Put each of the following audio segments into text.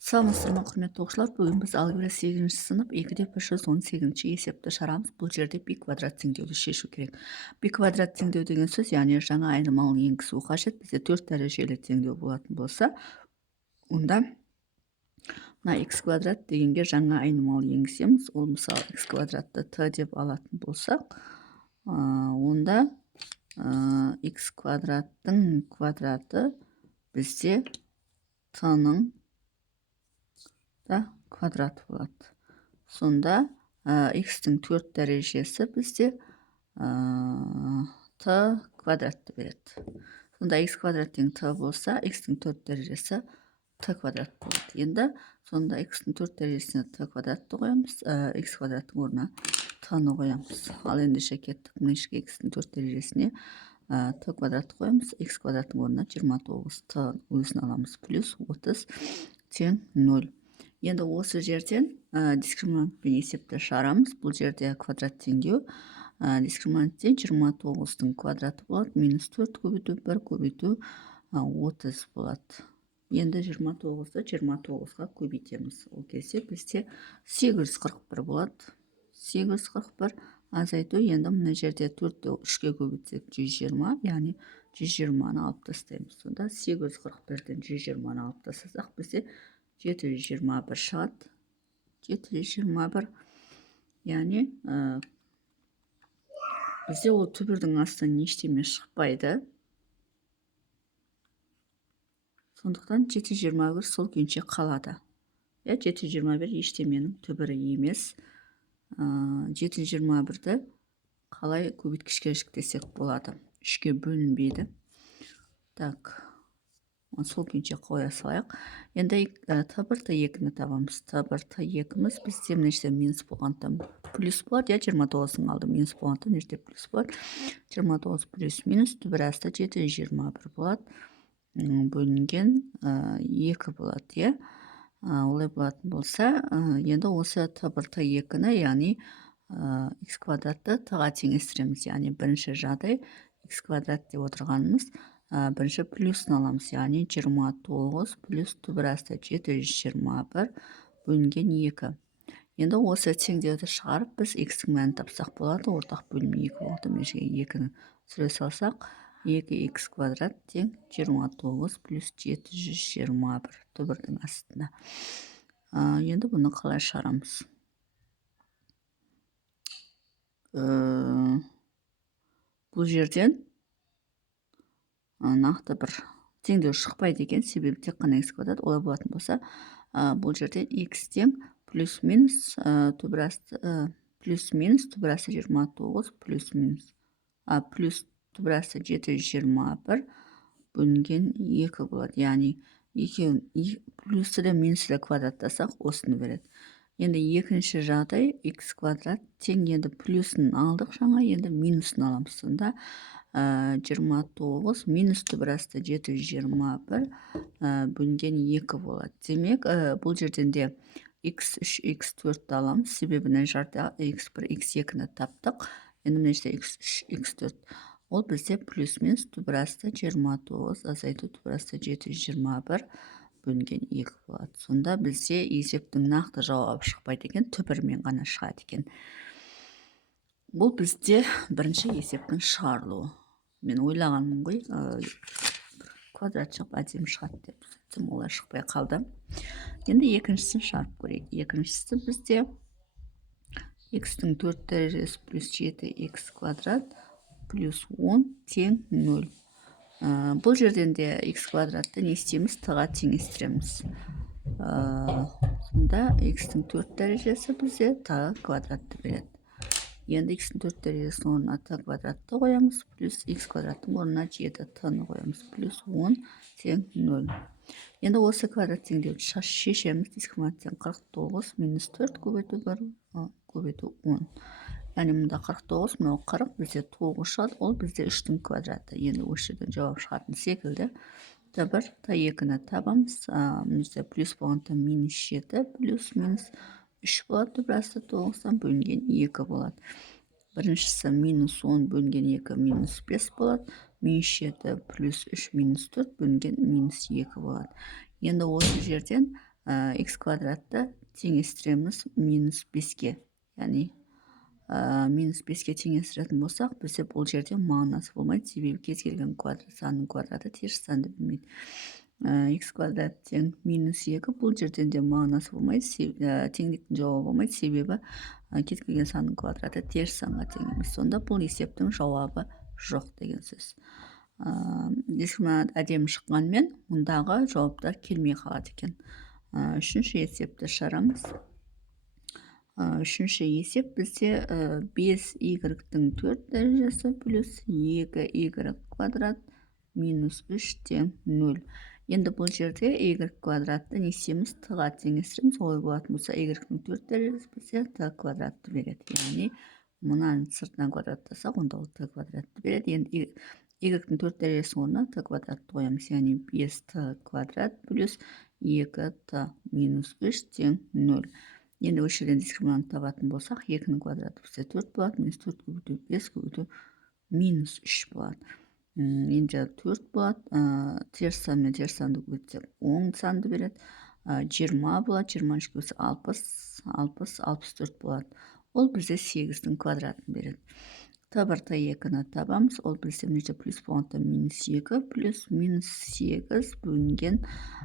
Саламатсыздар ма, құрметті оқушылар. Бүгін біз алгебра 8-ші сынып 2-118-ші есепті шығарамыз. Бұл жерде π квадрат теңдеуді шешу керек. π квадрат теңдеу деген сөз, яғни жаңа айнымалыны енгізу қажет. Бізде 4 дәрежелі теңдеу болатын болса, онда мына x квадрат дегенге жаңа айнымалы енгіземіз. Ол мысалы x квадратты t деп алатын болсақ, онда x квадраттың квадраты бізде t-ның квадрат болады. Сонда x-тің 4 дәрежесі бізде t квадратты береді. Сонда x квадрат тең t болса, x-тің 4 дәрежесі t квадрат болады. Енді сонда x-тің 4 дәрежесіне t квадратты қоямыз, x квадраттың орнына t-ны қоямыз. Ал ендеше кеттік, мынашқа x-тің 4 дәрежесіне t квадратты қоямыз, x квадраттың орнына 29 t өзін аламыз, плюс 30 тең 0. Енді осы жерден дискриминантпен есепті шығарамыз. Бұл жерде квадрат теңдеу, дискриминанттен 29-тың квадраты болады, минус 4 көбейту 1 көбейту 30 болады. Енді 29-ды 29-ға көбейтеміз. Ол кезде бізде 841 болады. 841 азайту. Енді мына жерде 4-ті 3-ке көбейтсек 120, яғни 120-ны алып тастаймыз. Сонда 841-ден 120-ны алып тастасақ, бізде 721 шығады. 721, яғни бізде ол түбірдің астынан ештеме шықпайды. Сондықтан 721 сол күйінше қалады. 721 ештеменің түбірі емес. 721-ді қалай көбейткішке жіктесек болады? 3-ке бөлінбейді. Так, сол күйінше қоя салайық. Енді t1 t2-ні табамыз. t1 t2-міз бізде мына минус болғандықтан плюс болады. 29-ның алды минус болғандықтан мына плюс болады. 29 плюс минус түбір асты 721 болады. Бөлінген 2 болады. Олай болатын болса, енді осы t1 t2-ні, яғни x квадратты t-ға теңестіреміз. Яғни бірінші жағдай x квадрат деп отырғанымыз, бірінші плюсын аламыз, яғни 29 плюс түбір асты 721 бөлінген 2. Енді осы теңдеуді шығарып, біз x-тің мәнін тапсақ болады. Ортақ бөлім 2 болды. Мына жерге 2-ні түсіре салсақ, 2x квадрат тең 29 плюс 721 түбірдің астында. Енді бұны қалай шығарамыз? Бұл жерден нақты бір теңдеу шықпайды екен, себебі тек қана x квадрат. Олай болатын болса, бұл жерден x тең плюс минус түбір асты 29 плюс минус плюс түбір асты 721 бөлінген 2 болады. Яғни плюсі де минусы да квадраттасақ осыны береді. Енді екінші жағдай x квадрат тең, енді плюсын алдық жаңа, енді минусын аламыз. Сонда 29 минус түбір асты 721 бөлінген 2 болады. Демек, бұл жерден де x3, x4 аламыз. Себебі мына жерде x1, x2-ні таптық. Енді мына жерде x3, x4. Ол бізде плюс минус түбір асты 29 азайту түбір асты 721 бөлінген 2 болады. Сонда бізде есептің нақты жауабы шықпайды екен, түбірмен ғана шығады екен. Бұл бізде бірінші есептің шығарылуы. Мен ойлағанмын ғой, квадрат шығып әдемі шығады деп, сөйтсем олай шықпай қалды. Енді екіншісін шығарып көрейік. Екіншісі бізде x-тің 4 дәрежесі плюс 7x квадрат плюс 10 тең 0. Бұл жерден де x квадратты не істейміз? t-ға теңестіреміз. Сонда x-тің 4 дәрежесі бізде t квадратты береді. Енді x-тің 4 дәрежесінің орнына t квадратты қоямыз, плюс x квадраттың орнына 7t-ны қоямыз, плюс 10 тең 0. Енді осы квадрат теңдеуді шешеміз. Дискриминанттен 49 минус 4 көбейту 1 көбейту 10. Яғни мұнда 49, мынау 40, бізде 9 шығады, ол бізде 3-тің квадраты. Енді осы жерден жауап шығатын секілді. t1, t2-ні табамыз. Мұнда плюс болғанда минус 7, плюс минус 3 болады, түбір асты 9-дан бөлінген 2 болады. Біріншісі минус 10 бөлінген 2 минус 5 болады. Минус 7 плюс 3 минус 4 бөлінген минус 2 болады. Енді осы жерден x квадратты теңестіреміз минус 5-ке. Яғни минус 5-ке теңестіретін болсақ, бізде бұл жерде мағынасы болмайды, себебі кез келген санның квадраты теріс санды бермейді. X квадрат тең минус 2, бұл жерден де мағынасы болмайды, теңдіктің жауабы болмайды, себебі кез келген санның квадраты теріс санға тең емес. Сонда бұл есептің жауабы жоқ деген сөз. Дискриминант әдемі шыққанмен, мұндағы жауаптар келмей қалады екен. Үшінші есепті шығарамыз. Үшінші есеп бізде 5y-тің 4 дәрежесі плюс 2y квадрат минус 3 тең 0. Енді бұл жерде y квадратты не істейміз? Т-ға теңестіреміз. Олай болатын болса, y-тің 4 дәрежесі бізде т квадратты береді. Яғни, мұнан сыртынан квадраттасақ, онда ол т квадратты береді. Енді y-тің 4 дәрежесі орнына т квадратты қоямыз. Яғни 5t квадрат плюс 2t минус 3 тең 0. Енді осы жерден дискриминант табатын болсақ, 2-нің квадраты бізде 4 болады, минус 4 көбейту 5 көбейту минус 3 болады. Енді 4 болады, теріс сан мен теріс санды көбейтсек оң санды береді. 20 болады, 23 көбейтсе 64 болады. Ол бізде 8-дің квадратын береді. Т1, Т2-ні табамыз. Ол бізде мына плюс болғанда минус 2 плюс минус 8 бөлінген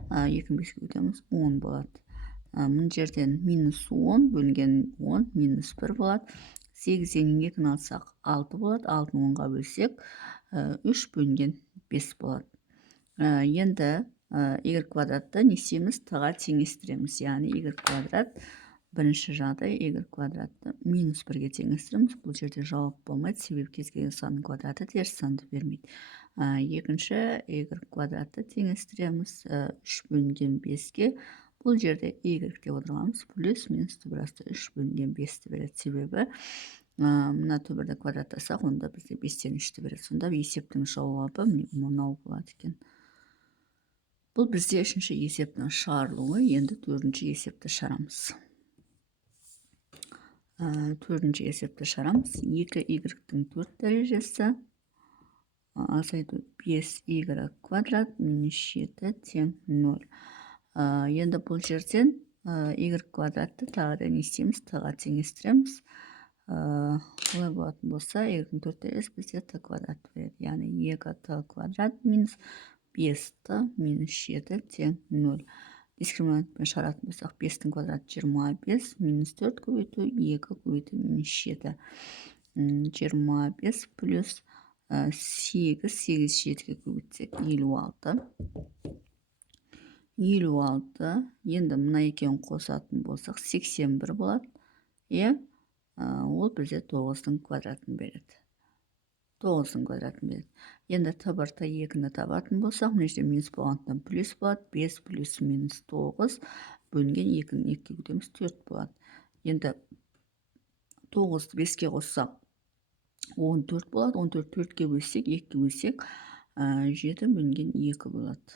2-ні 5-ке көбейтеміз 10 болады. Мұн жерден минус 10 бөлінген 10 минус 1 болады. 8-ден 2-ні алсақ 6 болады. 6-ны 10-ға бөлсек 3 бөлінген 5 болады. Енді y квадратты не істейміз? Т-ға теңестіреміз. Яғни y квадрат бірінші жағдай y квадратты минус 1-ге теңестіреміз. Бұл жерде жауап болмайды, себебі кез келген санның квадраты теріс санды бермейді. Екінші y квадратты теңестіреміз 3 бөлінген 5-ге. Бұл жерде y деп отырғанымыз плюс минус түбірасты 3 бөлінген 5-ті береді, себебі мына түбірді квадраттасақ, онда бізде 5-тен 3-ті береді. Сонда есептің жауабы мынау болады екен. Бұл бізде үшінші есептің шығарылуы. Енді төртінші есепті шығарамыз. Төртінші есепті шығарамыз. 2y-тің 4 дәрежесі азайту 5y квадрат минус 7 тең 0. Енді бұл жерден y квадратты тағы да не істейміз? Т-ға теңестіреміз. Олай болатын болса, y-тің 4 дәрежесі бізде т квадрат береді. Яғни 2t квадрат минус 5t минус 7 тең 0. Дискриминантпен шығаратын болсақ, 5-тің квадраты 25, минус 4 көбейту 2 көбейту минус 7. 25 плюс 8, 7-ге көбейтсек 56. 56. Енді мына екеуін қосатын болсақ, 81 болады. Ол бізде 9-ның квадратын береді. 9-ның квадратын береді. Енді Т1, Т2-ні табатын болсақ, мына жерде минус болғандықтан плюс болады. 5 плюс минус 9 бөлінген 2-ні 2-ге көбейтеміз 4 болады. Енді 9-ды 5-ке қоссақ 14 болады. 14 4-ке бөлсек, 2-ге бөлсек 7 бөлінген 2 болады.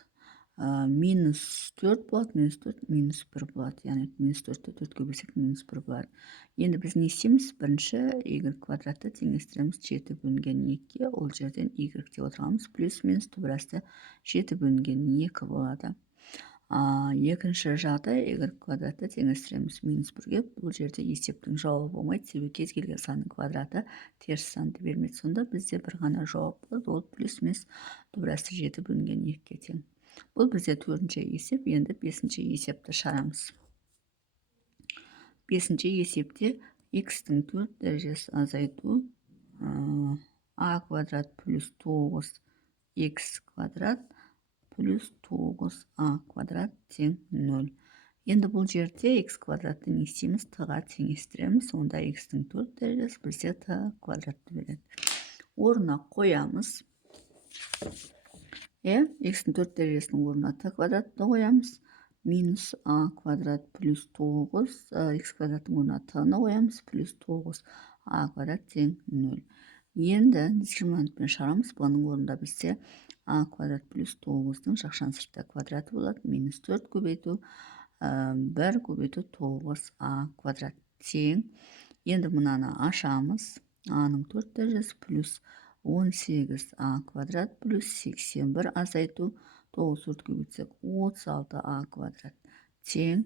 Минус 4 болады, минус 4, минус 1 болады. Яғни минус 4-ті 4-ке бөлсек минус 1 болады. Енді біз не істейміз? Бірінші y квадратты теңестіреміз 7 бөлінген 2-ге. Ол жерден y деп отырғанымыз плюс минус түбірасты 7 бөлінген 2 болады. Екінші жағдай y квадратты теңестіреміз минус 1-ге. Бұл жерде есептің жауабы болмайды, себебі кез келген санның квадраты теріс санды бермейді. Сонда бізде бір ғана жауап болады, ол плюс минус түбірасты 7 бөлінген 2-ге тең. Бұл бізде төртінші есеп. Енді бесінші есепті шығарамыз. Бесінші есепте x-тің 4 дәрежесі азайту a квадрат плюс 9x квадрат плюс 9a квадрат тең 0. Енді бұл жерде x квадратты не істейміз? Т-ға теңестіреміз. Онда x-тің 4 дәрежесі бізде т квадратты береді. Орнына қоямыз. X-тің 4 дәрежесінің орнына т квадратты қоямыз. Минус а квадрат плюс 9, x квадраттың орнына т-ны қоямыз. Плюс 9 а квадрат тең 0. Енді дискриминантпен шығарамыз. Бұның орнында бізде а квадрат плюс 9-ның жақшан сыртта квадраты болады. Минус 4 көбейту 1 көбейту 9а квадрат тең. Енді мұнаны ашамыз. А-ның 4 дәрежесі плюс 18а квадрат плюс 81 азайту 9 4-ке бөлсек 36а квадрат. тең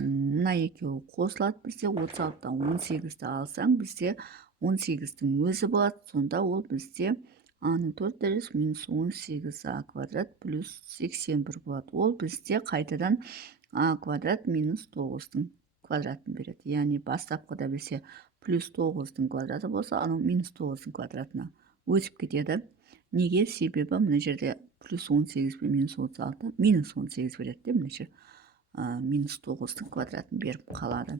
мына екеуі қосылады бізде 36-дан 18-ді алсаң бізде 18-дің өзі болады. Сонда ол бізде а-ның 4 дәрежесі минус 18а квадрат плюс 81 болады. Ол бізде қайтадан а квадрат минус 9-дің квадратын береді. Яғни бастапқыда бізде плюс 9-дің квадраты болса, анау минус 9-дің квадратына өтіп кетеді. Неге? Себебі мына жерде плюс 18 пен минус 36 минус 18 береді. Мына жерде минус 9-дің квадратын беріп қалады.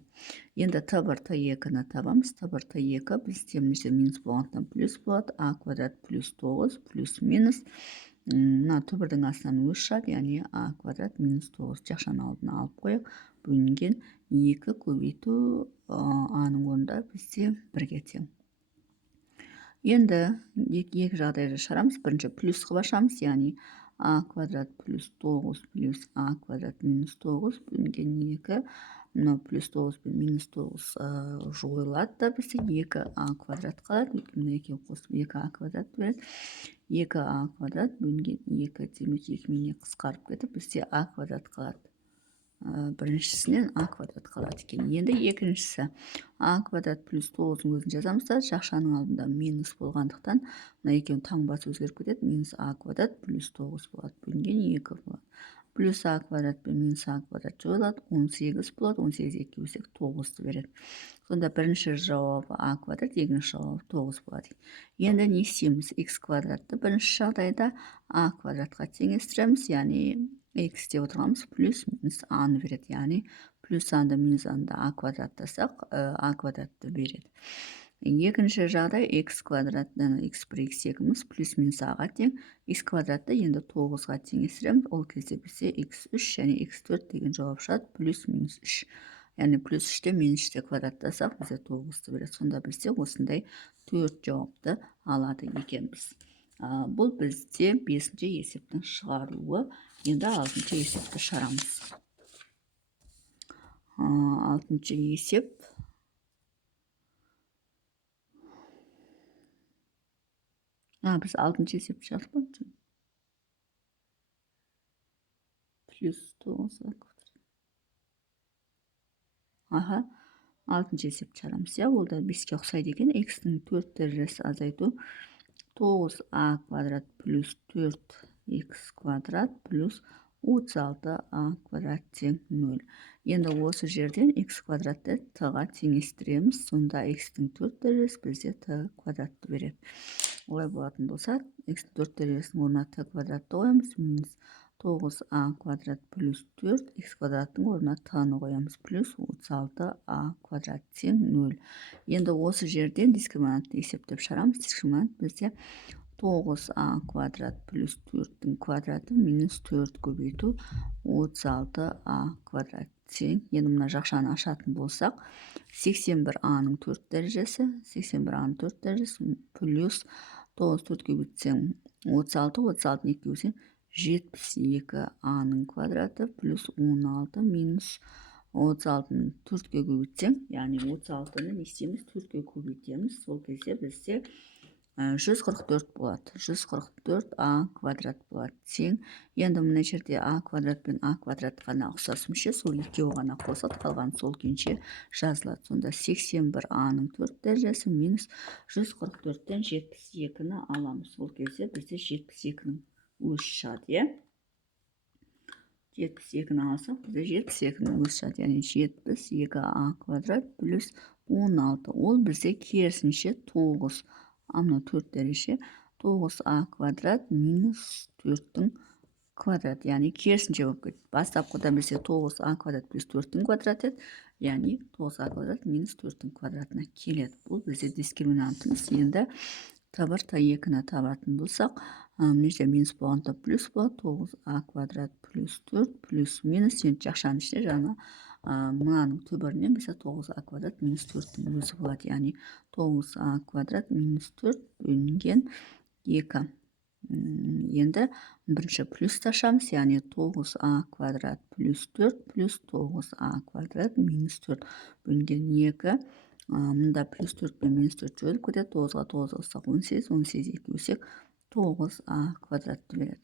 Енді Т1, Т2-ні табамыз. Т1, Т2 бізде мына жерде минус болғандықтан плюс болады. А квадрат плюс 9 плюс минус. Мына Т1-дің астынан өз шығады, яғни А квадрат минус 9 жақшаның алдына алып қойып, бөлінген 2 көбейту А-ның орнында бізде 1-ге тең. Енді екі жағдайды шығарамыз. Бірінші плюс қылып ашамыз, яғни А квадрат плюс 9 плюс А квадрат минус 9 бөлінген 2. Мынау плюс 9 пен минус 9 жойылады да бізде 2А квадрат қалады. Мына екеуі қосып 2А квадрат береді. 2А квадрат бөлінген 2 демек 2 мен 2 қысқарып кетіп бізде А квадрат қалады. Біріншісінен А квадрат қалады екен. Енді екіншісі А квадрат плюс 9-ның өзін жазамызда, жақшаның алдында минус болғандықтан мына екеуін таңбасы өзгеріп кетеді. Минус А квадрат плюс 9 болады. Бөлінген 2 болады. Плюс А квадрат пен минус А квадрат жойылады. 18 болады. 18 2 бөлсек 9-ды береді. Сонда бірінші жауабы А квадрат, екінші жауабы 9 болады. Енді не істейміз? Х квадратты бірінші жағдайда А квадратқа теңестіреміз, яғни x деп отырғанымыз плюс минус А-ны береді. Яғни плюс А-ды минус А-ды А квадраттасақ, А квадратты береді. Екінші жағдай x квадраттан x1, x2-міз плюс минус А-ға тең. X квадратты енді 9-ға теңестіреміз. Ол кезде бізде x3 және x4 деген жауап шығады. Плюс минус 3. Яғни плюс 3-те минус 3-те квадраттасақ, бізде 9-ды береді. Сонда бізде осындай 4 жауапты алады екенбіз. Бұл бізде 5-ші есептің шығарылуы. Енді 6-ші есепті шығарамыз. 6-ші есеп. Біз 6-ші есепті шығардық па? Плюс 9. Аха, 6-ші есепті шығарамыз. Ол да 5-ке ұқсайды екен. X-ның 4 дәрежесі азайту. 9а квадрат плюс 4х квадрат плюс 36а квадрат тең 0. Енді осы жерден х квадратты т-ға теңестіреміз. Сонда х-тің 4 дәрежесі бізде т квадратты береді. Олай болатын болса, х-тің 4 дәрежесінің орнына т квадратты қоямыз. Минус 9а квадрат плюс 4, х квадраттың орнына т-ны қоямыз. Плюс 36а квадрат тең 0. Енді осы жерден дискриминантты есептеп шығарамыз. Дискриминант бізде 9а квадрат плюс 4-дің квадраты минус 4 көбейту 36а квадрат тең. Енді мына жақшаны ашатын болсақ, 81а-ның 4 дәрежесі, 81а-ның 4 дәрежесі плюс 9 4 көбейтсең 36, 36-ны 2 көбейтсең 72а-ның квадраты плюс 16 минус 36-ны 4-ке көбейтсең, яғни 36-ны не істейміз? 4-ке көбейтеміз. Сол кезде бізде 144 болады. 144а квадрат болады тең. Енді мына жерде а квадрат пен а квадрат ғана ұқсас мүше, сол екеуі ғана қосылады, қалған сол күйінше жазылады. Сонда 81а-ның 4 дәрежесі минус 144-тен 72-ні аламыз. Сол кезде бізде 72-ның өз шығады, 72-ні алсақ, бізде 72-ның өз шығады, яғни 72а квадрат плюс 16. Ол бізде керісінше 9. Мына 4 дәреже 9а квадрат минус 4-тің квадрат, яғни керісінше болып кетті. Бастапқыда бізде 9а квадрат плюс 4-тің квадрат еді, яғни 9а квадрат минус 4-тің квадратына келеді. Бұл бізде дискриминантымыз. Енді Т1, Т2-ні табатын болсақ, мына жерде минус болғанда плюс болады. 9а квадрат плюс 4 плюс минус, енді жақшаның ішінде жаңа мынаның түбірінен бізде 9а квадрат минус 4-тің өзі болады. Яғни 9а квадрат минус 4 бөлінген 2. Енді бірінші плюс ашамыз, яғни 9а квадрат плюс 4 плюс 9а квадрат минус 4 бөлінген 2. Мұнда плюс 4 пен минус 4 жойылып кетеді. 9-ға 9 қоссақ 18, 18 2 бөлсек 9а квадратты береді.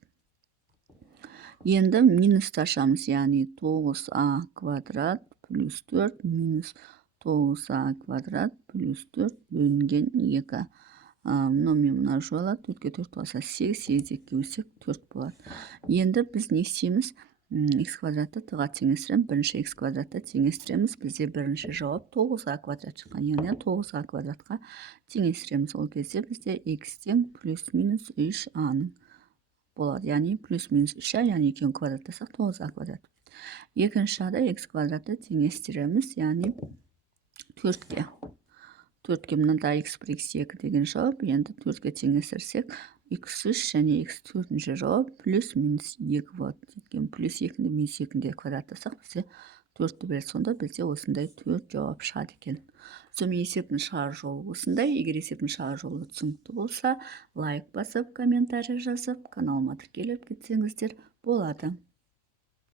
Енді минусты ашамыз, яғни 9а квадрат плюс 4 минус 9а квадрат плюс 4 бөлінген 2. Мынамен мына жолады, 4-ке 4 болса 8, 8-ге бөлсек 4 болады. Енді біз не істейміз? Х квадратты т-ға теңестіреміз. Бірінші х квадратты теңестіреміз. Бізде бірінші жауап 9а квадрат шыққан. Яғни 9а квадратқа теңестіреміз. Ол кезде бізде х-тен плюс минус 3а-ның болады. Яғни плюс минус 3а, яғни екеуін квадраттасақ 9а квадрат. Екінші жағдай х квадратты теңестіреміз, яғни 4-ке. 4-ке мынада x1, x2 деген жауап. Енді 4-ке теңестірсек, x3 және x4-ші жауап плюс минус 2 болады. Плюс 2-ді минус 2-ді квадраттасақ, бізде 4-ті береді. Сонда бізде осындай 4 жауап шығады екен. Сонымен есептің шығар жолы осындай. Егер есептің шығар жолы түсінікті болса, лайк басып, комментарий жазып, каналыма тіркеліп кетсеңіздер болады.